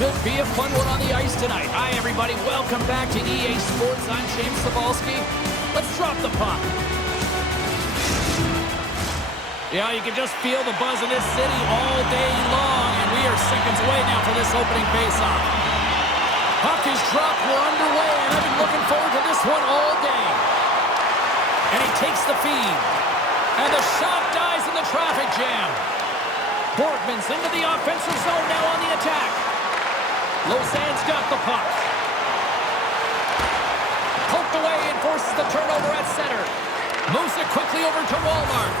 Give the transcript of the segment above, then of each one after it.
should be a fun one on the ice tonight. Hi, everybody. Welcome back to EA Sports. I'm James Cybulski. Let's drop the puck. Yeah, you can just feel the buzz in this city all day long, and we are seconds away now for this opening faceoff. Puck is dropped. We're underway, and I've been looking forward to this one all day. And he takes the feed. And the shot dies in the traffic jam. Borgman's into the offensive zone now on the attack. Lausanne's got the puck. Poked away and forces the turnover at center. Moves it quickly over to Wallmark.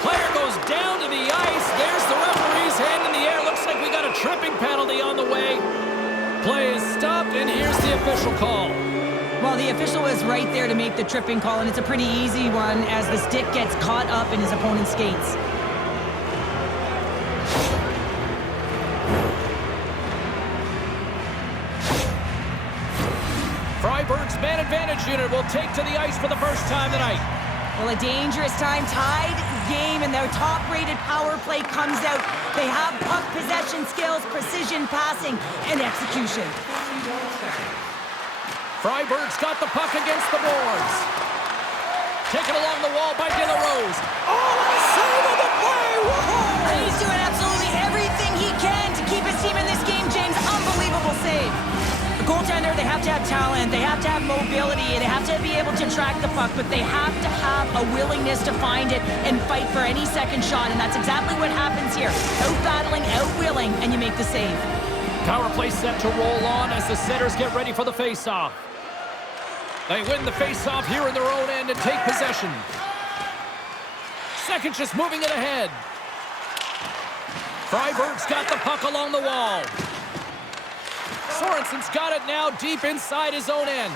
Player goes down to the ice. There's the referee's hand in the air. Looks like we got a tripping penalty on the way. Play is stopped, and here's the official call. Well, the official was right there to make the tripping call, and it's a pretty easy one as the stick gets caught up in his opponent's skates. Freiburg's man advantage unit will take to the ice for the first time tonight. Well, a dangerous time, tied game, and their top-rated power play comes out. They have puck possession skills, precision passing, and execution. Freiburg's got the puck against the boards. Taken along the wall by De La Rose. Oh, the save of the play! Whoa! He's doing absolutely everything he can to keep his team in this game, James. Unbelievable save. The goaltender, they have to have talent, they have to have mobility, they have to be able to track the puck, but they have to have a willingness to find it and fight for any second shot, and that's exactly what happens here. Out-battling, out-willing, and you make the save. Power play set to roll on as the setters get ready for the face-off. They win the face-off here in their own end and take possession. Second just moving it ahead. Freiburg's got the puck along the wall. Sorensen's got it now deep inside his own end.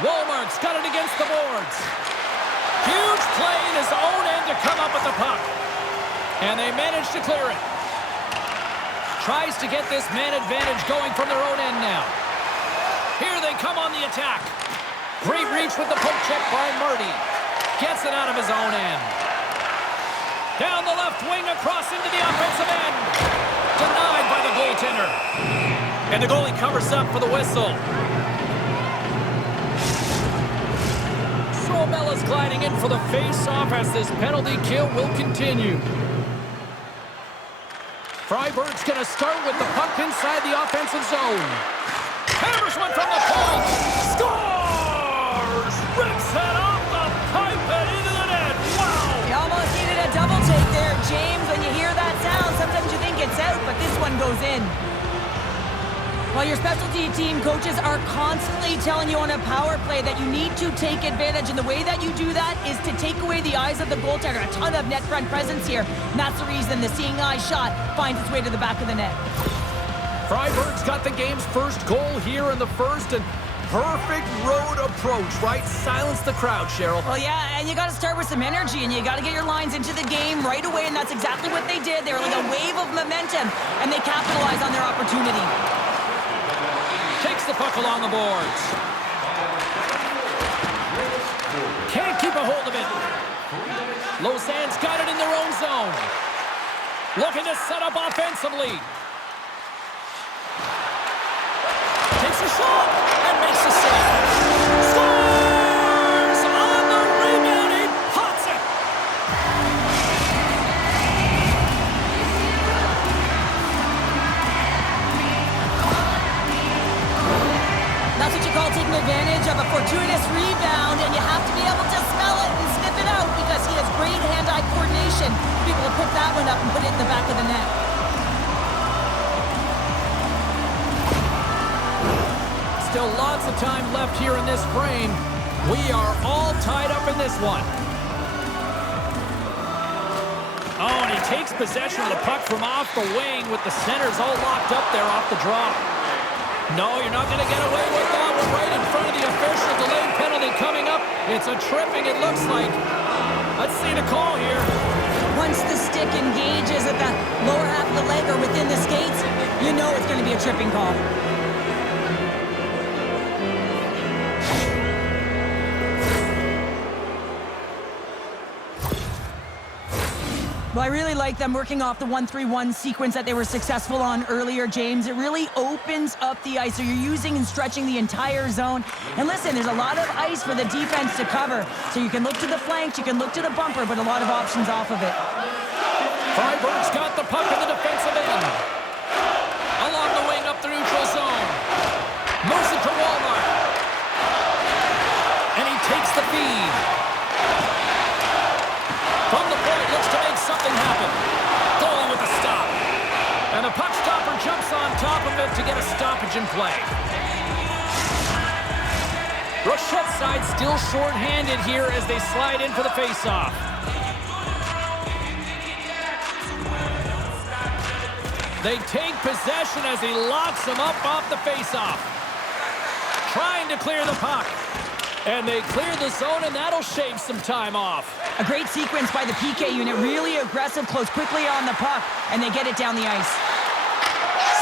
Wallmark's got it against the boards. Huge play in his own end to come up with the puck. And they manage to clear it. Tries to get this man advantage going from their own end now. Here they come on the attack. Great reach with the poke check by Marty. Gets it out of his own end. Down the left wing across into the offensive end. Denied by the goaltender. And the goalie covers up for the whistle. Suomela's gliding in for the face-off as this penalty kill will continue. Freiburg's going to start with the puck inside the offensive zone. Hammers one from the point. Scores! Rips it off the pipe and into the net. Wow! You almost needed a double take there, James. When you hear that sound, sometimes you think it's out, but this one goes in. Well, your specialty team coaches are constantly telling you on a power play that you need to take advantage, and the way that you do that is to take away the eyes of the goaltender. A ton of net front presence here, and that's the reason the seeing eye shot finds its way to the back of the net. Freiburg's got the game's first goal here in the first, and perfect road approach, right? Silence the crowd, Cheryl. Well, yeah, and you got to start with some energy, and you got to get your lines into the game right away, and that's exactly what they did. They were like a wave of momentum, and they capitalized on their opportunity. Takes the puck along the boards. Can't keep a hold of it. Lausanne's got it in their own zone. Looking to set up offensively. Takes a shot and makes a save. Scores! On the rebound, he pots it. That's what you call taking advantage of a fortuitous rebound, and you have to be able to smell it and sniff it out because he has great hand-eye coordination to be able to pick that one up and put it in the back of the net. Still lots of time left here in this frame. We are all tied up in this one. Oh, and he takes possession of the puck from off the wing with the centers all locked up there off the draw. No, you're not going to get away with that one right in front of the official. Delayed penalty coming up. It's a tripping, it looks like. Let's see the call here. Once the stick engages at the lower half of the leg or within the skates, you know it's going to be a tripping call. Well, I really like them working off the 1-3-1 sequence that they were successful on earlier, James. It really opens up the ice, so you're using and stretching the entire zone. And listen, there's a lot of ice for the defense to cover, so you can look to the flanks, you can look to the bumper, but a lot of options off of it. Freiburg's got the puck in the defensive end. Along the wing up the neutral zone. Moves it to Wallmark. And he takes the feed. From the point, looks to make something happen. Goalie with a stop. And the puck stopper jumps on top of it to get a stoppage in play. Rochette's side still short-handed here as they slide in for the face-off. They take possession as he locks him up off the face-off. Trying to clear the puck. And they clear the zone, and that'll shave some time off. A great sequence by the PK unit. Really aggressive, close quickly on the puck, and they get it down the ice.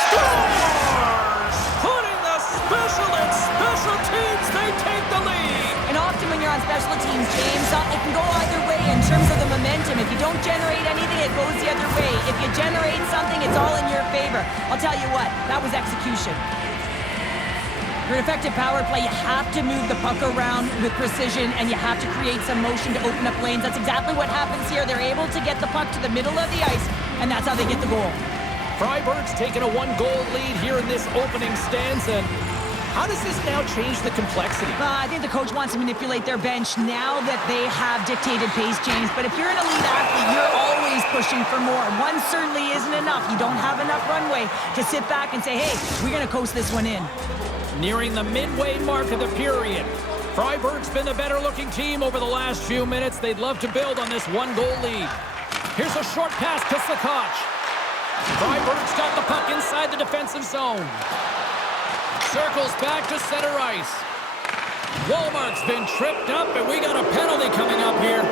Scores! Putting the special and special teams, they take the lead. And often when you're on special teams, James, it can go either way in terms of the momentum. If you don't generate anything, it goes the other way. If you generate something, it's all in your favor. I'll tell you what, that was execution. For an effective power play, you have to move the puck around with precision, and you have to create some motion to open up lanes. That's exactly what happens here. They're able to get the puck to the middle of the ice, and that's how they get the goal. Freiburg's taken a one-goal lead here in this opening stanza. How does this now change the complexity? I think the coach wants to manipulate their bench now that they have dictated pace, James. But if you're an elite athlete, you're always pushing for more. One certainly isn't enough. You don't have enough runway to sit back and say, hey, we're going to coast this one in. Nearing the midway mark of the period. Freiburg's been the better-looking team over the last few minutes. They'd love to build on this one-goal lead. Here's a short pass to Sakoch. Freiburg's got the puck inside the defensive zone. Circles back to center ice. Wallmark's been tripped up, and we got a penalty coming up here.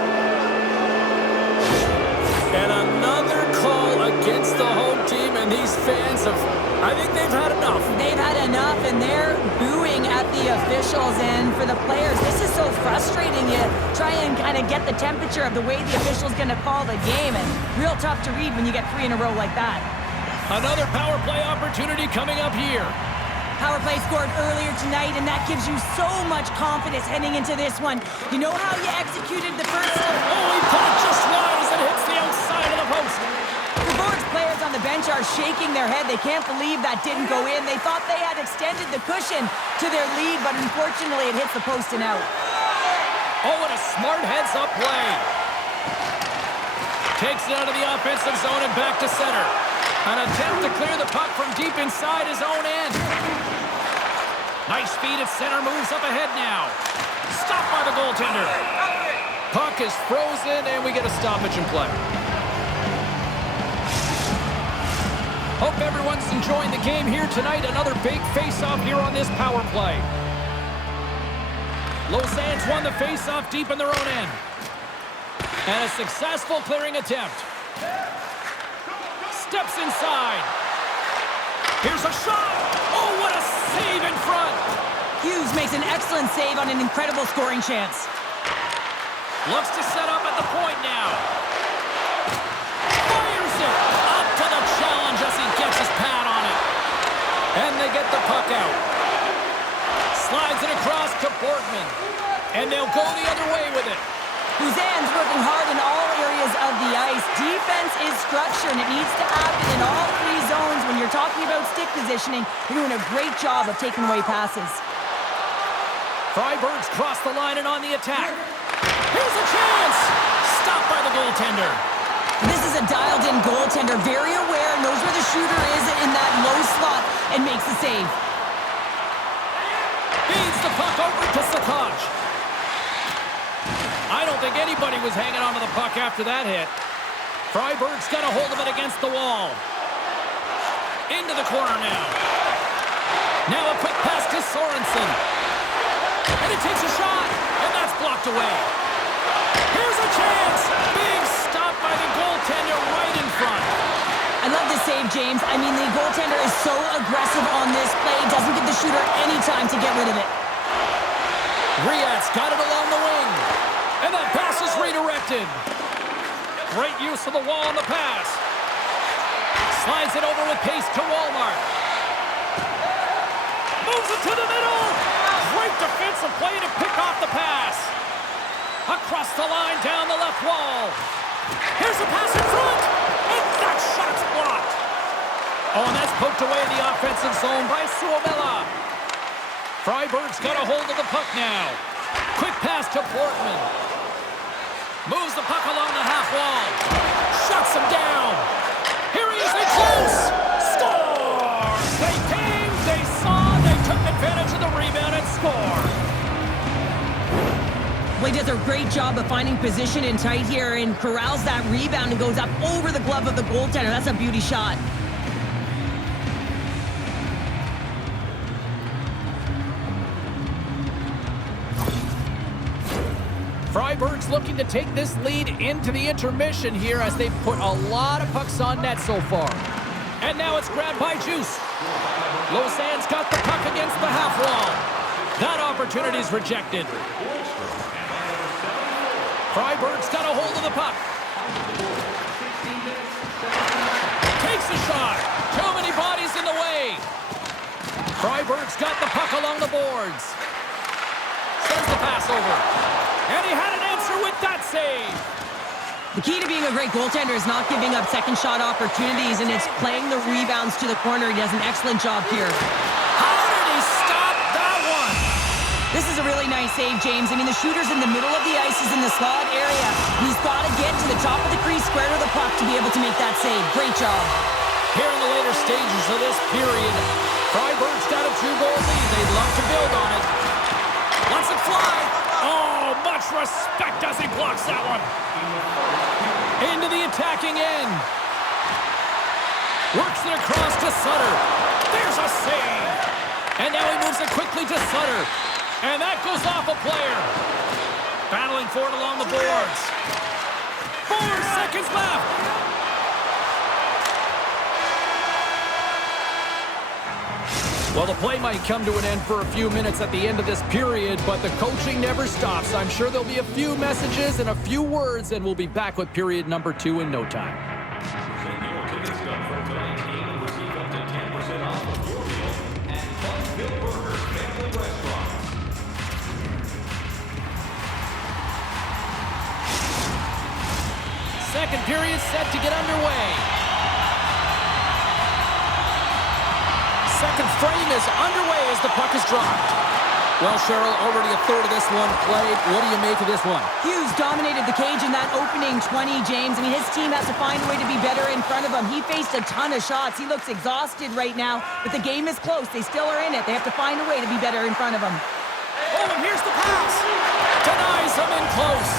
And another call against the home team, and these fans have, I think they've had enough. They've had enough, and they're booing at the officials. And for the players, this is so frustrating. You try and kind of get the temperature of the way the official's going to call the game, and real tough to read when you get 3 in a row like that. Another power play opportunity coming up here. Power play scored earlier tonight, and that gives you so much confidence heading into this one. You know how you executed the first... Oh, he put it just wide as it hits the outside of the post. The Borg's players on the bench are shaking their head. They can't believe that didn't go in. They thought they had extended the cushion to their lead, but unfortunately it hits the post and out. Oh, what a smart heads-up play. Takes it out of the offensive zone and back to center. An attempt to clear the puck from deep inside his own end. Nice speed at center, moves up ahead now. Stopped by the goaltender. Puck is frozen, and we get a stoppage in play. Hope everyone's enjoying the game here tonight. Another big face-off here on this power play. Lausanne's won the face-off deep in their own end. And a successful clearing attempt. Steps inside. Here's a shot. Oh, what a save in front. Hughes makes an excellent save on an incredible scoring chance. Looks to set up at the point now. Fires it. Up to the challenge as he gets his pad on it. And they get the puck out. Slides it across to Borgman. And they'll go the other way with it. Lausanne's working hard in all areas of the ice. Defense is structure, and it needs to happen in all 3 zones. When you're talking about stick positioning, you're doing a great job of taking away passes. Freiburg's crossed the line and on the attack. Here's a chance! Stopped by the goaltender. This is a dialed-in goaltender, very aware, knows where the shooter is in that low slot, and makes the save. Feeds the puck over to Sakoch. I don't think anybody was hanging onto the puck after that hit. Freiburg's got a hold of it against the wall. Into the corner now. Now a quick pass to Sorensen. And it takes a shot, and that's blocked away. Here's a chance. Big stop by the goaltender right in front. I love this save, James. I mean, the goaltender is so aggressive on this play. Doesn't give the shooter any time to get rid of it. Riat's got it along the wing. And that pass is redirected. Great use of the wall on the pass. Slides it over with pace to Wallmark. Moves it to the middle. Great defensive play to pick off the pass. Across the line, down the left wall. Here's a pass in front. And that shot's blocked. Oh, and that's poked away in the offensive zone by Suomela. Freiburg's got a hold of the puck now. Quick pass to Borgman. Moves the puck along the half wall. Shuts him down. Here he is in close. Score! They came, they saw, they took advantage of the rebound and score. Well, he does a great job of finding position in tight here and corrals that rebound and goes up over the glove of the goaltender. That's a beauty shot. Freiburg's looking to take this lead into the intermission here as they've put a lot of pucks on net so far. And now it's grabbed by Hughes. Lausanne's got the puck against the half wall. That opportunity's rejected. Freiburg's got a hold of the puck. Takes a shot. Too many bodies in the way. Freiburg's got the puck along the boards. Sends the pass over. And he had an answer with that save. The key to being a great goaltender is not giving up second shot opportunities, and it's playing the rebounds to the corner. He does an excellent job here. How did he stop that one? This is a really nice save, James. I mean, the shooter's in the middle of the ice. He's in the slot area. He's got to get to the top of the crease, square to the puck to be able to make that save. Great job. Here in the later stages of this period, Freiburg's got a 2-goal lead. They'd love to build on it. Lets it fly. Oh, much respect as he blocks that one. Into the attacking end. Works it across to Sutter. There's a save. And now he moves it quickly to Sutter. And that goes off a player. Battling for it along the boards. 4 seconds left. Well, the play might come to an end for a few minutes at the end of this period, but the coaching never stops. I'm sure there'll be a few messages and a few words, and we'll be back with period number 2 in no time. Second period set to get underway. Second frame is underway as the puck is dropped. Well, Cheryl, already a third of this one played. What do you make of this one? Hughes dominated the cage in that opening 20, James. I mean, his team has to find a way to be better in front of him. He faced a ton of shots. He looks exhausted right now, but the game is close. They still are in it. They have to find a way to be better in front of him. Oh, and here's the pass. Denies him in close.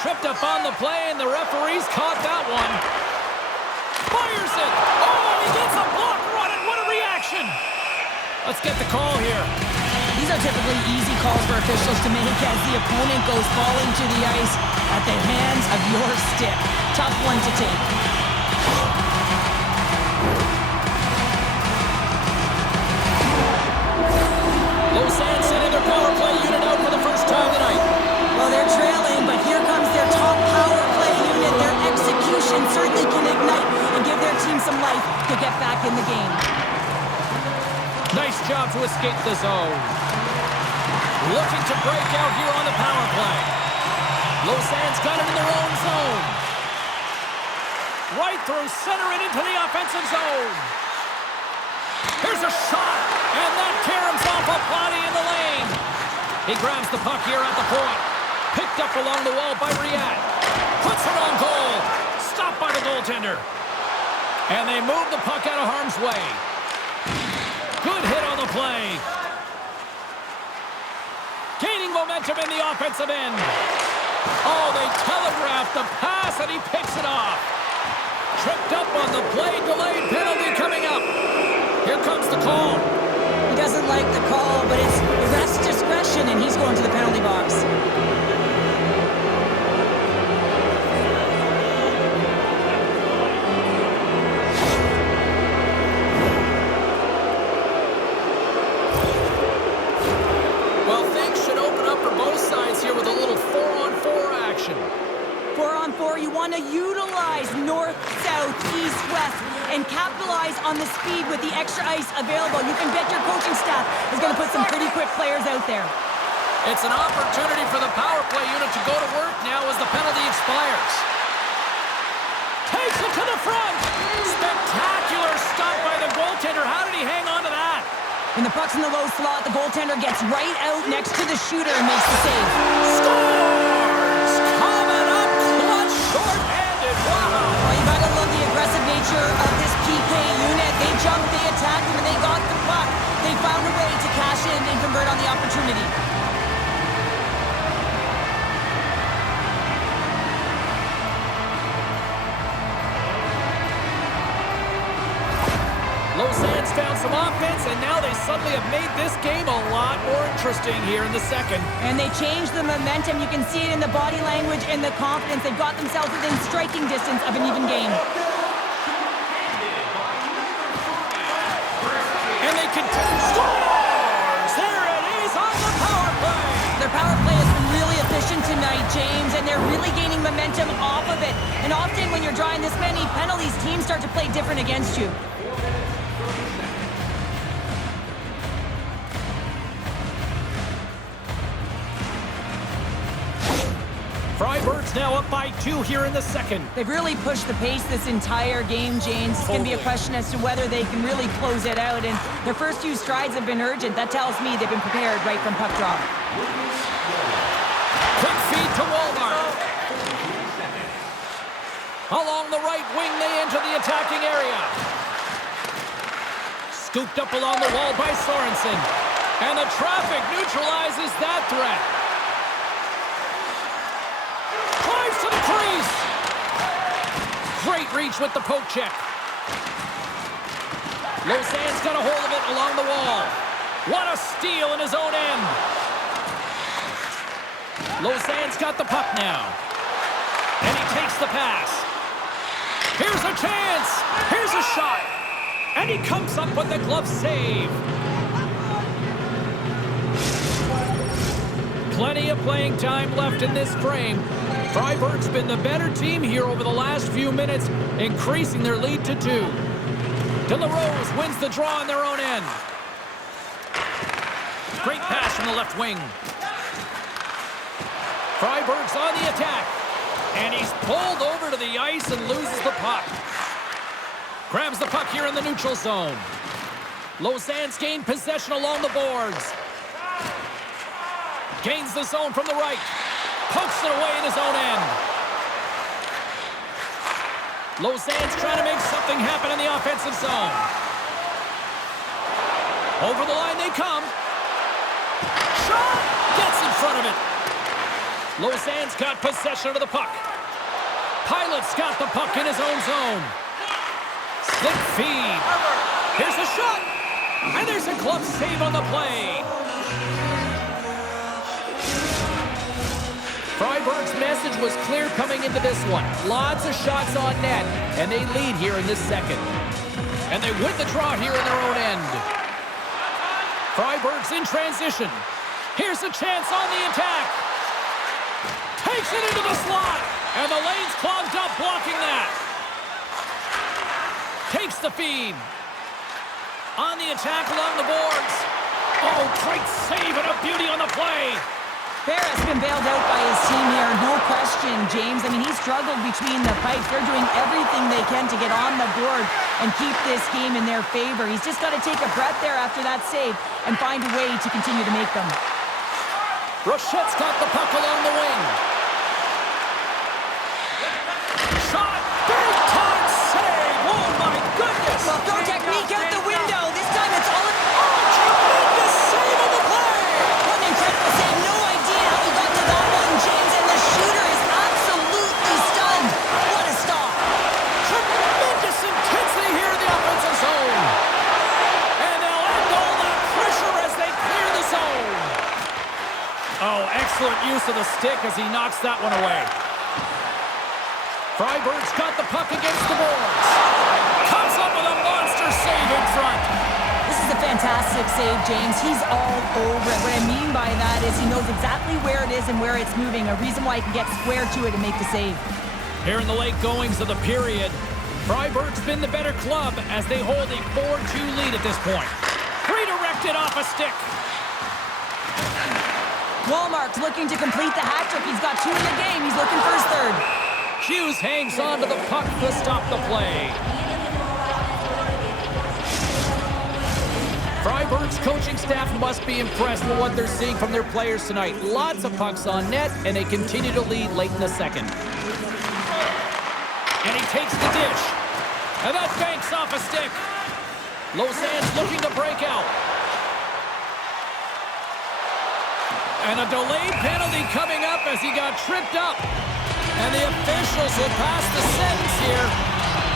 Tripped up on the play, and the referee's caught that one. Fires it. Oh, he gets a block run, and what a reaction. Let's get the call here. These are typically easy calls for officials to make as the opponent goes falling to the ice at the hands of your stick. Tough one to take. Lausanne sending their power play unit out for the first time tonight. Well, they're trailing, but here comes their top power play unit. Their execution certainly can ignite and give their team some life to get back in the game. Nice job to escape the zone. Looking to break out here on the power play. Lausanne's got it in their own zone. Right through center and into the offensive zone. Here's a shot, and that caroms off a body in the lane. He grabs the puck here at the point. Picked up along the wall by Riyad. Puts it on goal. Stopped by the goaltender. And they move the puck out of harm's way. Good hit on the play. Gaining momentum in the offensive end. Oh, they telegraphed the pass, and he picks it off. Tripped up on the play. Delayed penalty coming up. Here comes the call. He doesn't like the call, but it's the ref's discretion, and he's going to the penalty box. power, you want to utilize north, south, east, west, and capitalize on the speed with the extra ice available. You can bet your coaching staff is going to put some pretty quick players out there. It's an opportunity for the power play unit to go to work now as the penalty expires. Takes it to the front. Spectacular stop by the goaltender. How did he hang on to that? When the puck's in the low slot, the goaltender gets right out next to the shooter and makes the save. Scores! Coming up clutch, short-handed. Wow! Well, you gotta love the aggressive nature of this PK unit. They jumped, they attacked him, and they got the puck. They found a way to cash in and convert on the opportunity. Lausanne's found some offense, and now they suddenly have made this game a lot more interesting here in the second. And they changed the momentum. You can see it in the body language and the confidence. They've got themselves within striking distance of an even game. And they continue. Scores! There it is on the power play! Their power play has been really efficient tonight, James, and they're really gaining momentum off of it. And often when you're drawing this many penalties, teams start to play different against you. Freiburg's now up by 2 here in the second. They've really pushed the pace this entire game, James. It's going to be a question as to whether they can really close it out. And their first few strides have been urgent. That tells me they've been prepared right from puck drop. Quick feed to Wallmark. Along the right wing, they enter the attacking area. Scooped up along the wall by Sorensen. And the traffic neutralizes that threat. To the crease. Great reach with the poke check. Lausanne's got a hold of it along the wall. What a steal in his own end. Lausanne's got the puck now. And he takes the pass. Here's a chance. Here's a shot. And he comes up with the glove save. Plenty of playing time left in this frame. Freiburg's been the better team here over the last few minutes, increasing their lead to 2. De La Rose wins the draw on their own end. Great pass from the left wing. Freiburg's on the attack. And he's pulled over to the ice and loses the puck. Grabs the puck here in the neutral zone. Lausanne's gained possession along the boards. Gains the zone from the right. Pokes it away in his own end. Lausanne's trying to make something happen in the offensive zone. Over the line they come. Shot! Gets in front of it. Lausanne's got possession of the puck. Pilot's got the puck in his own zone. Slip feed. Here's the shot. And there's a glove save on the play. Freiburg's message was clear coming into this one. Lots of shots on net, and they lead here in this second. And they win the draw here in their own end. Freiburg's in transition. Here's a chance on the attack. Takes it into the slot, and the lane's clogged up blocking that. Takes the feed. On the attack along the boards. Oh, great save and a beauty on the play. Berra's been bailed out by his team here, no question, James. I mean, he struggled between the pipes. They're doing everything they can to get on the board and keep this game in their favor. He's just got to take a breath there after that save and find a way to continue to make them. Rochette's got the puck along the wing. Shot! Big time save! Oh, my goodness! Well, throw technique out the window. This time it's all... Oh, tremendous save on the play! What an incredible save. No idea how he got to that one, James, and the shooter is absolutely stunned. What a stop. Tremendous intensity here in the offensive zone. And they'll end all that pressure as they clear the zone. Oh, excellent use of the stick as he knocks that one away. Freiburg's got the puck against the boards. Comes up with a monster save in front. This is a fantastic save, James. He's all over it. What I mean by that is he knows exactly where it is and where it's moving, a reason why he can get square to it and make the save. Here in the late goings of the period, Freiburg's been the better club as they hold a 4-2 lead at this point. Redirected off a stick. Wallmark's looking to complete the hat-trick. He's got 2 in the game. He's looking for his third. Hughes hangs on to the puck to stop the play. Freiburg's coaching staff must be impressed with what they're seeing from their players tonight. Lots of pucks on net, and they continue to lead late in the second. And he takes the dish. And that banks off a stick. Lausanne's looking to break out. And a delayed penalty coming up as he got tripped up. And the officials will pass the sentence here.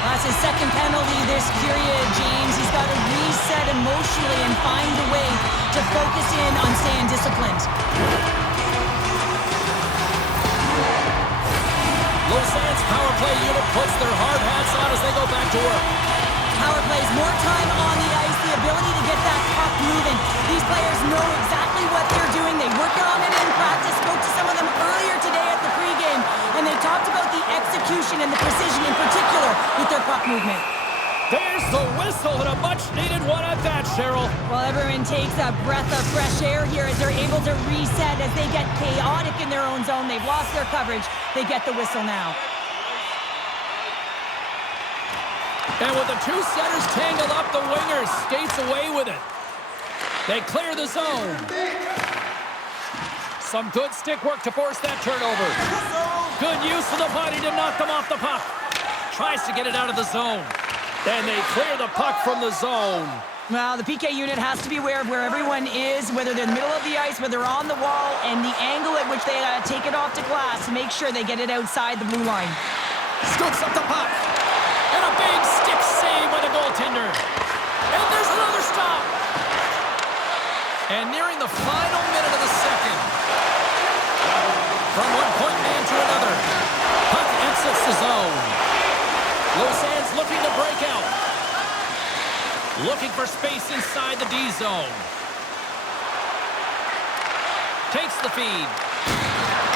That's his second penalty this period, James. He's got to reset emotionally and find a way to focus in on staying disciplined. Lausanne's power play unit puts their hard hats on as they go back to work. Power plays, more time on the ice, the ability to get that puck moving. These players know exactly what they're doing. They work on it in practice. Spoke to some of them earlier today at the pregame, and they talked about the execution and the precision in particular with their puck movement. There's the whistle, and a much-needed one at that, Cheryl. Well, everyone takes a breath of fresh air here as they're able to reset as they get chaotic in their own zone. They've lost their coverage. They get the whistle now. And with the two centers tangled up, the wingers skates away with it. They clear the zone. Some good stick work to force that turnover. Good use of the body to knock them off the puck. Tries to get it out of the zone. Then they clear the puck from the zone. Well, the PK unit has to be aware of where everyone is, whether they're in the middle of the ice, whether they're on the wall, and the angle at which they take it off to glass to make sure they get it outside the blue line. Scoops up the puck. And a big stick save by the goaltender. And there's another stop. And nearing the final minute of the second. From one point man to another. Puck exits the zone. Lausanne's looking to break out. Looking for space inside the D zone. Takes the feed.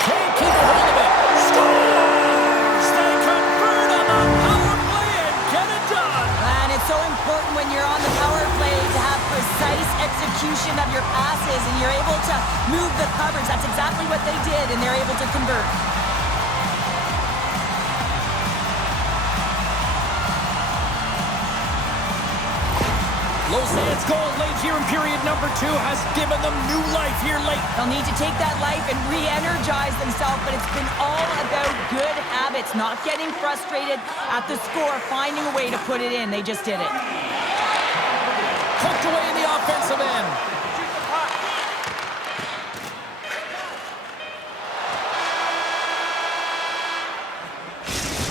Can't keep a hold of it. Scores! They convert on the power play and get it done. And it's so important when you're on the power play to have precise execution of your passes and you're able to move the coverage. That's exactly what they did, and they're able to convert. Lausanne's goal late here in period number 2 has given them new life here late. They'll need to take that life and re-energize themselves, but it's been all about good habits, not getting frustrated at the score, finding a way to put it in. They just did it. Tucked away in the offensive end.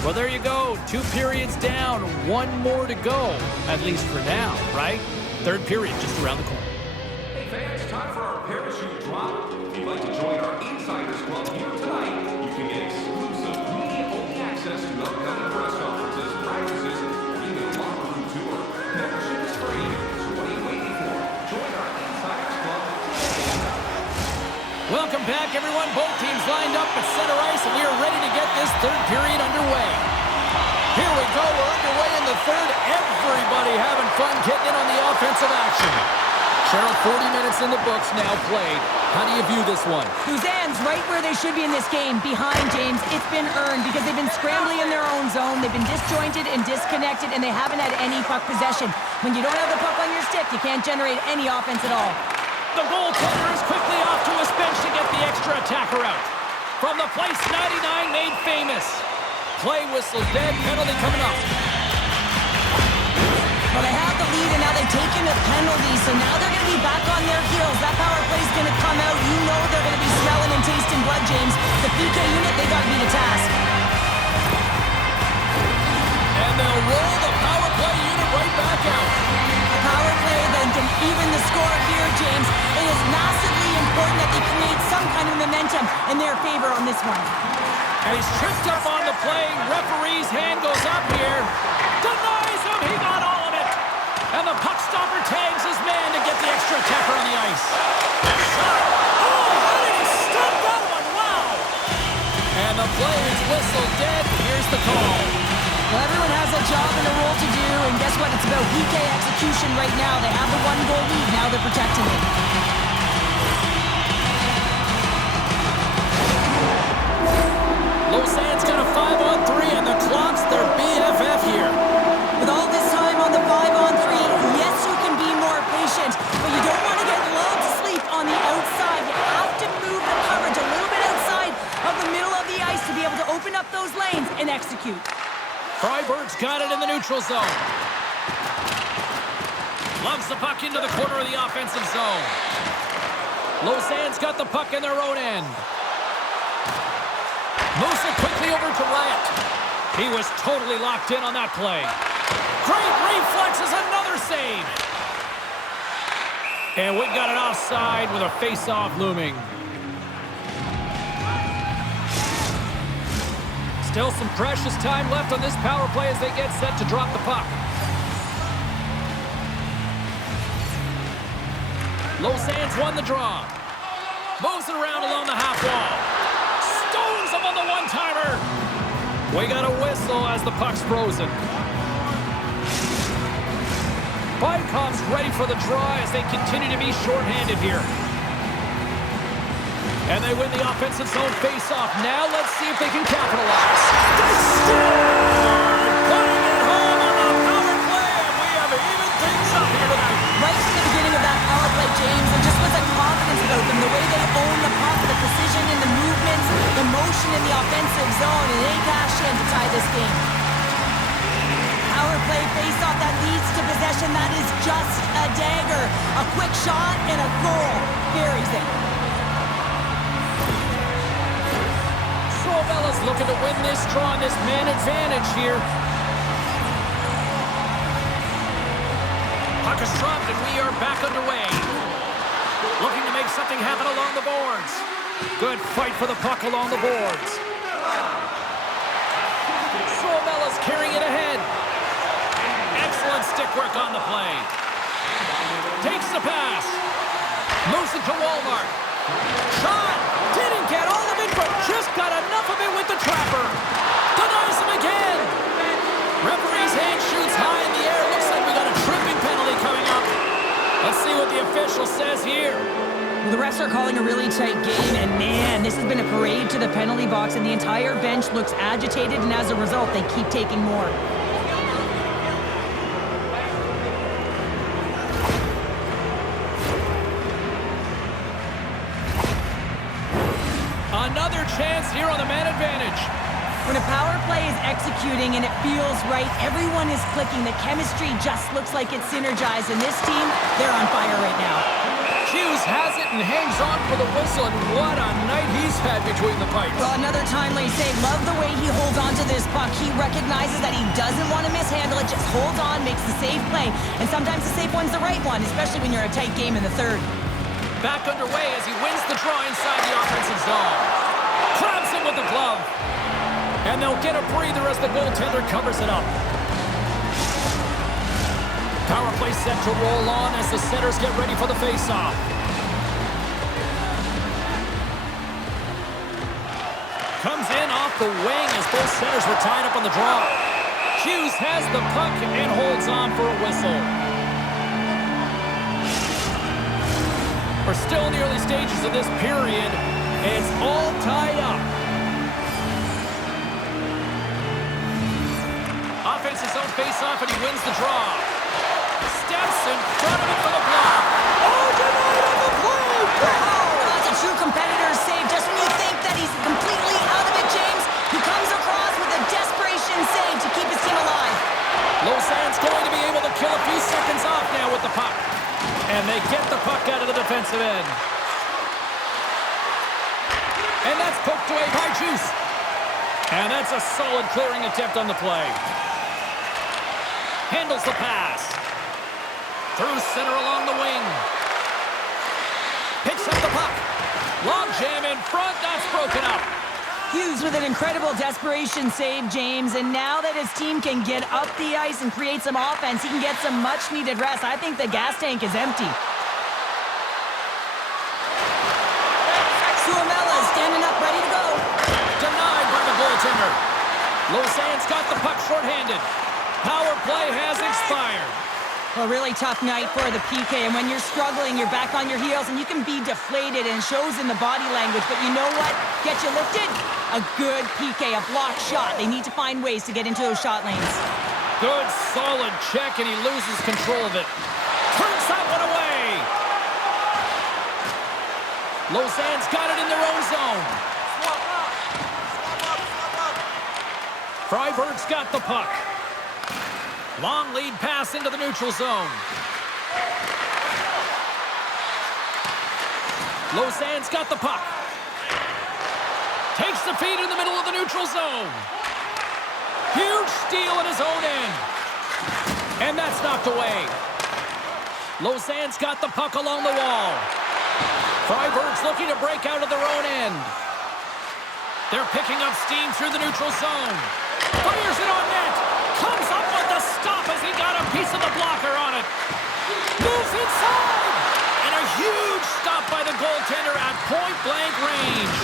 Well, there you go. 2 periods down, 1 more to go, at least for now, right? Third period just around the corner. Hey fans, time for our parachute drop. If you'd like to join our Insiders Club here tonight, you can get exclusive media-only access to upcoming press conferences, practices, or even a locker room tour. Membership is free, so what are you waiting for? Join our Insiders Club today. Welcome back, everyone. Both teams lined up at center ice, and we are ready to get this third period underway. Here we go. We're underway in the third. Everybody having fun getting in on the offensive action. Cheryl, 40 minutes in the books now played. How do you view this one? Lausanne's right where they should be in this game, behind James. It's been earned because they've been scrambling in their own zone. They've been disjointed and disconnected, and they haven't had any puck possession. When you don't have the puck on your stick, you can't generate any offense at all. The goaltender is quickly off to his bench to get the extra attacker out. From the place 99 made famous. Play whistle dead, penalty coming up. Well, they have the lead, and now they've taken a penalty, so now they're going to be back on their heels. That power play is going to come out. You know they're going to be smelling and tasting blood, James. The PK unit, they got to be the task. And they'll roll the power play unit right back out. A power play that can even the score here, James. It is massively important that they create some kind of momentum in their favor on this one. And he's tripped up on the play. Referee's hand goes up here. Denies him. He got all of it. And the puck stopper tags his man to get the extra attacker on the ice. Shot. Oh, how did he stop that one? Wow. And the play is whistle dead. Here's the call. Well, everyone has a job and a role to do, and guess what? It's about PK execution right now. They have the 1-goal lead. Now they're protecting it. Lausanne's got a 5-on-3, and the clock's their BFF here. With all this time on the 5-on-3, yes, you can be more patient, but you don't want to get lulled to sleep on the outside. You have to move the coverage a little bit outside of the middle of the ice to be able to open up those lanes and execute. Freiburg's got it in the neutral zone. Loves the puck into the corner of the offensive zone. Lausanne's got the puck in their own end. Moves it quickly over to Riot. He was totally locked in on that play. Great reflexes, another save. And we've got an offside with a face-off looming. Still some precious time left on this power play as they get set to drop the puck. Lausanne's won the draw. Moves it around along the half wall. Stones him on the one-timer. We got a whistle as the puck's frozen. Beinstellen ready for the draw as they continue to be shorthanded here. And they win the offensive zone face-off. Now let's see if they can capitalize. They score! Putting it home on the power play, and we have even things up here tonight. Right from the beginning of that power play, James, there just was a confidence about them. The way they own the puck, the precision in the movements, the motion in the offensive zone, and they cash in to tie this game. Power play face-off that leads to possession. That is just a dagger. A quick shot and a goal. Buries it. Suomela's looking to win this draw on this man advantage here. Puck is dropped and we are back underway. Looking to make something happen along the boards. Good fight for the puck along the boards. Suomela's carrying it ahead. Excellent stick work on the play. Takes the pass. Moves it to Wallmark. Shot! Didn't get all of it, but just got enough of it with the trapper. Denies him again. Referee's hand shoots high in the air. Looks like we got a tripping penalty coming up. Let's see what the official says here. Well, the refs are calling a really tight game, and man, this has been a parade to the penalty box, and the entire bench looks agitated, and as a result, they keep taking more. Another chance here on the man advantage. When a power play is executing and it feels right, everyone is clicking. The chemistry just looks like it's synergized, and this team, they're on fire right now. Hughes has it and hangs on for the whistle, and what a night he's had between the pipes. Well, another timely save. Love the way he holds on to this puck. He recognizes that he doesn't want to mishandle it, just holds on, makes the safe play, and sometimes the safe one's the right one, especially when you're in a tight game in the third. Back underway as he wins the draw inside the offensive zone. Claps him with the glove. And they'll get a breather as the goaltender covers it up. Power play set to roll on as the setters get ready for the face-off. Comes in off the wing as both setters were tied up on the draw. Hughes has the puck and holds on for a whistle. We're still in the early stages of this period. It's all tied up. Offensive zone face-off, and he wins the draw. Steps in front of it for the block. Oh, denied on the play! Wow! That's a true competitor's save. Just when you think that he's completely out of it, James, he comes across with a desperation save to keep his team alive. Lausanne's going to be able to kill a few seconds off now with the puck. And they get the puck out of the defensive end. And that's poked away by Hughes. And that's a solid clearing attempt on the play. Handles the pass. Through center along the wing. Picks up the puck. Long jam in front. That's broken up. Hughes with an incredible desperation save, James. And now that his team can get up the ice and create some offense, he can get some much-needed rest. I think the gas tank is empty. Suomela standing up, ready to go. Denied by the goaltender. Lausanne's got the puck shorthanded. Power play has expired. A really tough night for the PK, and when you're struggling, you're back on your heels, and you can be deflated, and it shows in the body language. But you know what? Get you lifted? A good PK, a blocked shot. They need to find ways to get into those shot lanes. Good, solid check, and he loses control of it. Turns that one away. Lausanne's got it in their own zone. Freiburg's got the puck. Long lead pass into the neutral zone. Lausanne's got the puck. Takes the feed in the middle of the neutral zone. Huge steal at his own end. And that's knocked away. Lausanne's got the puck along the wall. Freiburg's looking to break out of their own end. They're picking up steam through the neutral zone. Fires it on net. Comes up with the stop as he got a piece of the blocker on it. Moves inside. And a huge stop by the goaltender at point-blank range.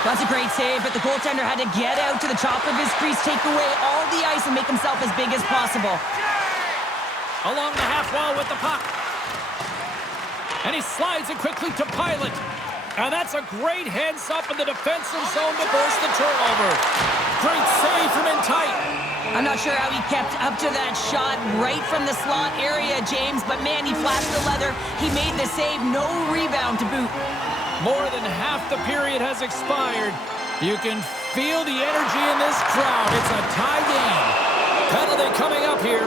That's a great save, but the goaltender had to get out to the top of his crease, take away all the ice, and make himself as big as possible. Along the half wall with the puck. And he slides it quickly to Pilot. And that's a great heads-up in the defensive zone to force the turnover. Great save from Untitled. I'm not sure how he kept up to that shot right from the slot area, James, but man, he flashed the leather. He made the save, no rebound to boot. More than half the period has expired. You can feel the energy in this crowd. It's a tie game. Penalty coming up here.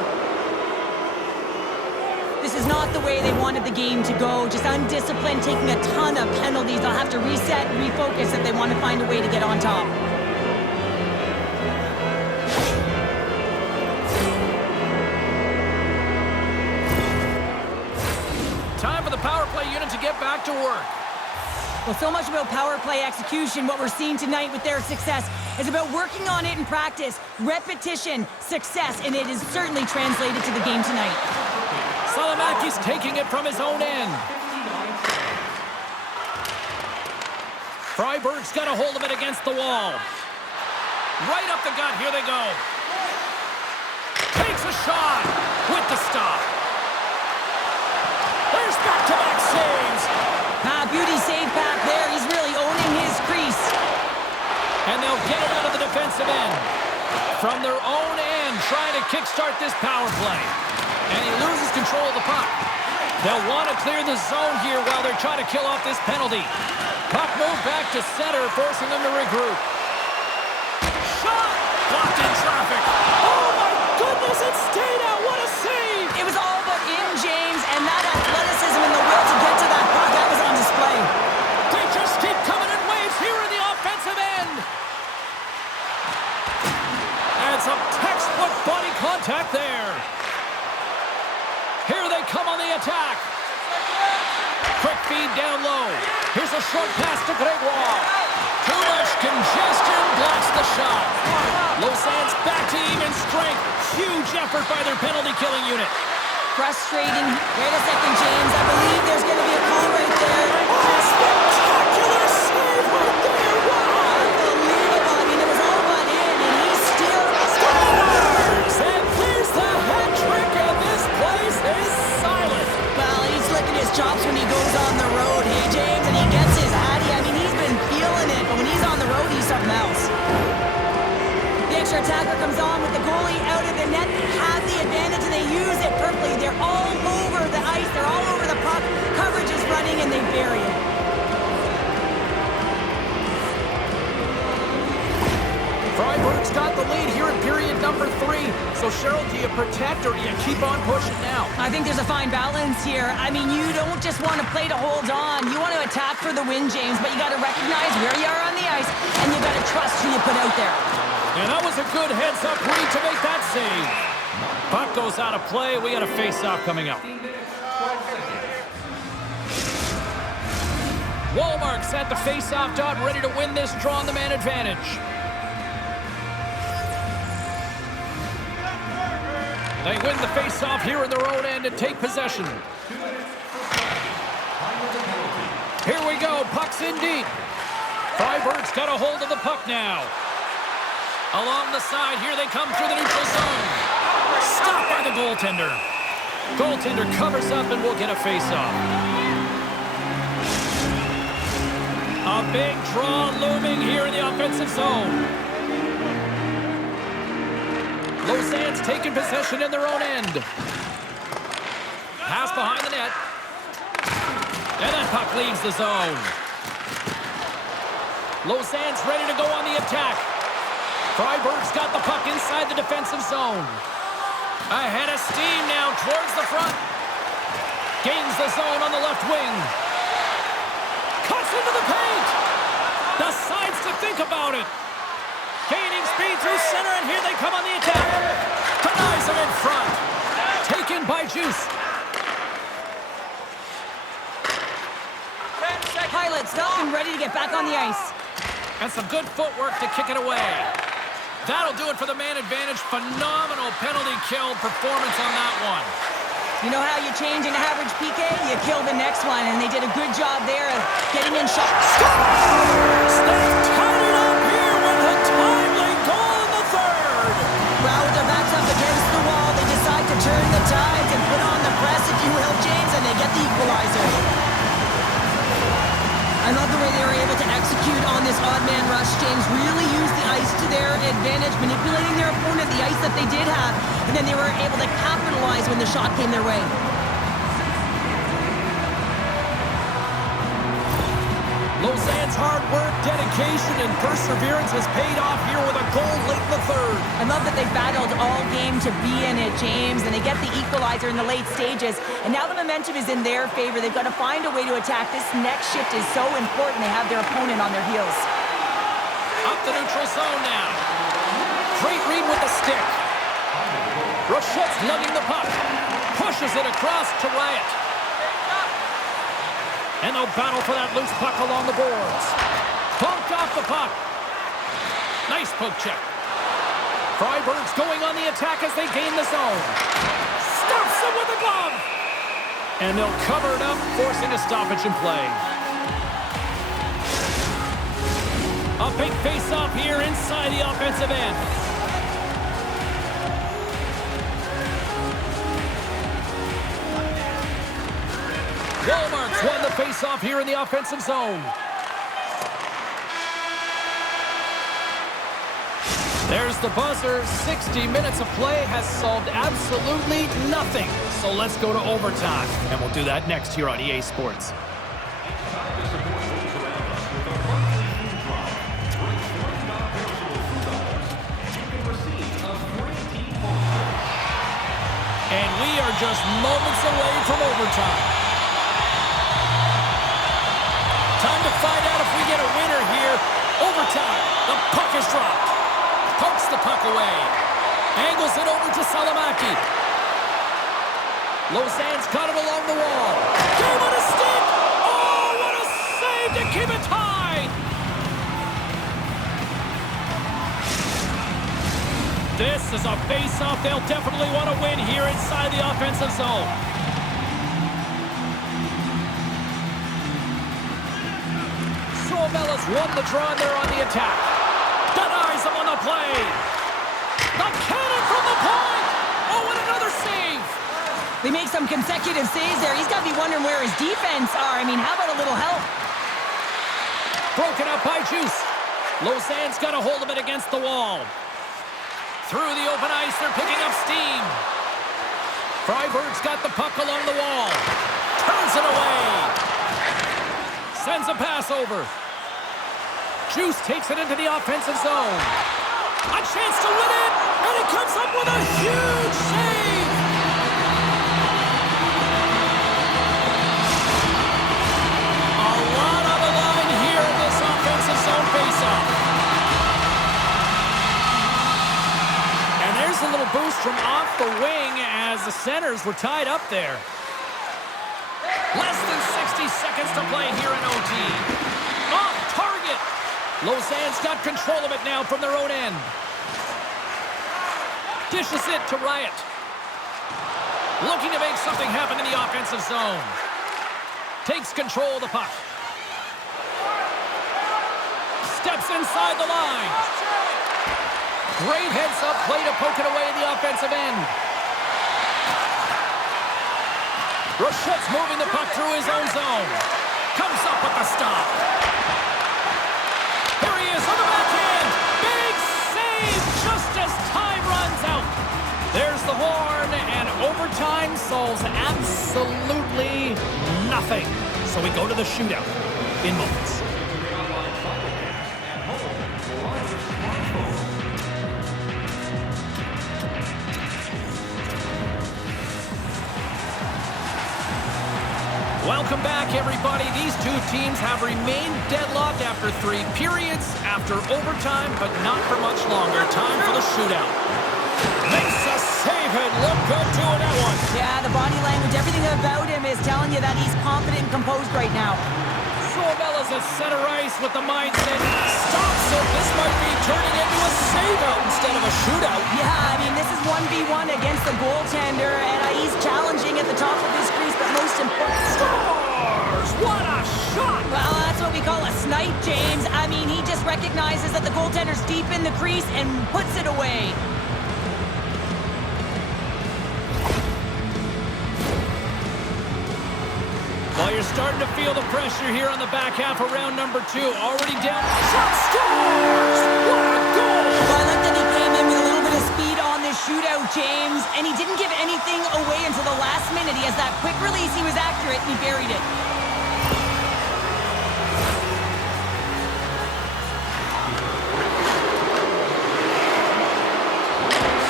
This is not the way they wanted the game to go. Just undisciplined, taking a ton of penalties. They'll have to reset and refocus if they want to find a way to get on top. Time for the power play unit to get back to work. Well, so much about power play execution. What we're seeing tonight with their success is about working on it in practice. Repetition, success, and it is certainly translated to the game tonight. Salomaki's taking it from his own end. Freiburg's got a hold of it against the wall. Right up the gut, here they go. Takes a shot with the stop. There's back-to-back saves. Beauty save back there. He's really owning his crease. And they'll get it out of the defensive end. From their own end, trying to kickstart this power play. And he loses control of the puck. They'll want to clear the zone here while they're trying to kill off this penalty. Puck moved back to center, forcing them to regroup. Shot! Blocked in traffic. Oh my goodness, it stayed out. What a save! It was all but in, James, and that athleticism and the will to get to that puck, that was on display. They just keep coming in waves here in the offensive end. And some textbook body contact there. Here they come on the attack. Quick feed down low. Here's a short pass to Gregoire. Too much congestion blocks the shot. Lausanne's back to even strength. Huge effort by their penalty-killing unit. Frustrating. Wait a second, James. I believe there's going to be a call right there. Oh, spectacular save right there. Wow. Unbelievable. I mean, it was all but in, and he still scores. And there's the hat trick, and this place is silent. Well, he's licking his chops when he goes on the road, hey, James, and he gets his hattie. I mean, he's been feeling it, but when he's on the road, he's something else. The extra attacker comes on with the goalie out of the net. They have the advantage, and they use it perfectly. They're all over the ice. They're all over the puck. Coverage is running, and they bury it. Freiburg's got the lead here in period number 3. So, Cheryl, do you protect or do you keep on pushing now? I think there's a fine balance here. I mean, you don't just want to play to hold on. You want to attack for the win, James, but you got to recognize where you are on the ice, and you got to trust who you put out there. And that was a good heads-up read to make that save. Puck goes out of play. We got a face-off coming up. Wallmark's at the face-off dot, ready to win this draw on the man advantage. They win the face-off here in their own end and take possession. Here we go. Puck's in deep. Freiburg's got a hold of the puck now. Along the side, here they come through the neutral zone. Stopped by the goaltender. Goaltender covers up and will get a face-off. A big draw looming here in the offensive zone. Lausanne's taking possession in their own end. Pass behind the net. And that puck leaves the zone. Lausanne's ready to go on the attack. Freiburg's got the puck inside the defensive zone. Ahead of steam now towards the front. Gains the zone on the left wing. Cuts into the paint. Decides to think about it. Gaining speed through center, and here they come on the attack. Denies him in front. Taken by Hughes. Pilot stopped and ready to get back on the ice. And some good footwork to kick it away. That'll do it for the man advantage. Phenomenal penalty kill performance on that one. You know how you change an average PK? You kill the next one, and they did a good job there of getting in shots. Scores! They've tied it up here with a timely goal in the third. Well, with their backs up against the wall, they decide to turn the tides and put on the press, if you will, James, and they get the equalizer. I love the way they were able to execute on this odd man rush, James. Really used the ice to their advantage, manipulating their opponent, the ice that they did have, and then they were able to capitalize when the shot came their way. Lausanne's hard work, dedication, and perseverance has paid off here with a goal late in the third. I love that they battled all game to be in it, James, and they get the equalizer in the late stages. And now the momentum is in their favor. They've got to find a way to attack. This next shift is so important. They have their opponent on their heels. Up the neutral zone now. Great read with the stick. Rochette's lugging the puck. Pushes it across to Riot. And they'll battle for that loose puck along the boards. Bumped off the puck. Nice poke check. Freiburg's going on the attack as they gain the zone. Stuffs them with the glove. And they'll cover it up, forcing a stoppage in play. A big face-off here inside the offensive end. Wallmark's won the face-off here in the offensive zone. There's the buzzer. 60 minutes of play has solved absolutely nothing. So let's go to overtime, and we'll do that next here on EA Sports. And we are just moments away from overtime. Time to find out if we get a winner here. Overtime. The puck is dropped. Pokes the puck away. Angles it over to Salomaki. Lausanne's got it along the wall. Game on a stick. Oh, what a save to keep it tied. This is a face-off they'll definitely want to win here inside the offensive zone. Suomela's won the draw and they're on the attack. Denies them on the play. The cannon from the point. Oh, and another save. They make some consecutive saves there. He's got to be wondering where his defense are. I mean, how about a little help? Broken up by Hughes. Lausanne's got a hold of it against the wall. Through the open ice, they're picking up steam. Freiburg's got the puck along the wall. Turns it away. Sends a pass over. Hughes takes it into the offensive zone. A chance to win it, and he comes up with a huge save. A lot on the line here in this offensive zone faceoff. And there's a little boost from off the wing as the centers were tied up there. Less than 60 seconds to play here in OT. Off target. Lausanne's got control of it now from their own end. Dishes it to Riot. Looking to make something happen in the offensive zone. Takes control of the puck. Steps inside the line. Great heads-up play to poke it away in the offensive end. Rochutte's moving the puck through his own zone. Comes up with the stop. Here he is on the backhand. Big save just as time runs out. There's the horn, and overtime solves absolutely nothing. So we go to the shootout in moments. Welcome back, everybody. These two teams have remained deadlocked after 3 periods, after overtime, but not for much longer. Time for the shootout. Makes a save and look good doing that one. Yeah, the body language, everything about him is telling you that he's confident and composed right now. Suomela's at center ice with the mindset. Stops it. This might be turning into a save-out instead of a shootout. Yeah, I mean, this is 1v1 against the goaltender, and he's challenging at the top of his crease, but most important... Scores! What a shot! Well, that's what we call a snipe, James. I mean, he just recognizes that the goaltender's deep in the crease and puts it away. Well, you're starting to feel the pressure here on the back half of round number 2. Already down. Shot scores! What a goal! Well, I like that he came in with a little bit of speed on this shootout, James, and he didn't give anything away until the last minute. He has that quick release. He was accurate, and he buried it.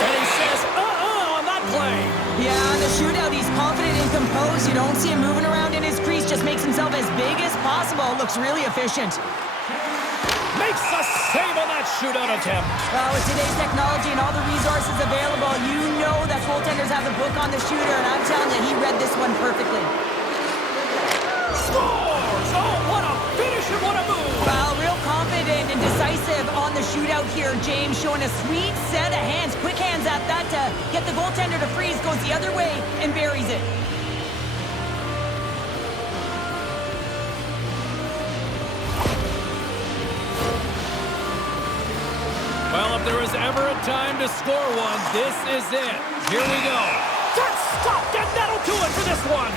And he says, on that play. Yeah, on the shootout, he's confident and composed. You don't see him moving around in his crease, just makes himself as big as possible. Looks really efficient. Makes a save on that shootout attempt. Well, with today's technology and all the resources available, you know that goaltenders have the book on the shooter, and I'm telling you, he read this one perfectly. Scores! Oh, what a finish and what a move! Well, real confident and decisive on the shootout here. James showing a sweet set of hands, quick hands at that to get the goaltender to freeze, goes the other way and buries it. Well, if there was ever a time to score one, this is it. Here we go. That's stopped, and that'll do it for this one.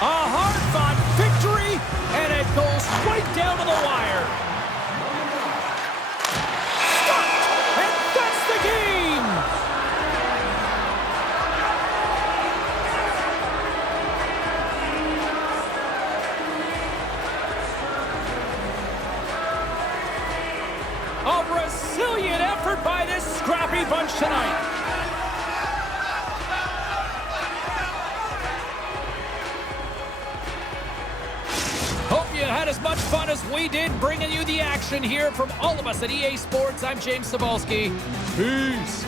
A hard-fought victory, and it goes right down to the wire. Stopped, and that's the game. A resilient effort by this scrappy bunch tonight. Hope you had as much fun as we did bringing you the action here from all of us at EA Sports. I'm James Cebulski. Peace.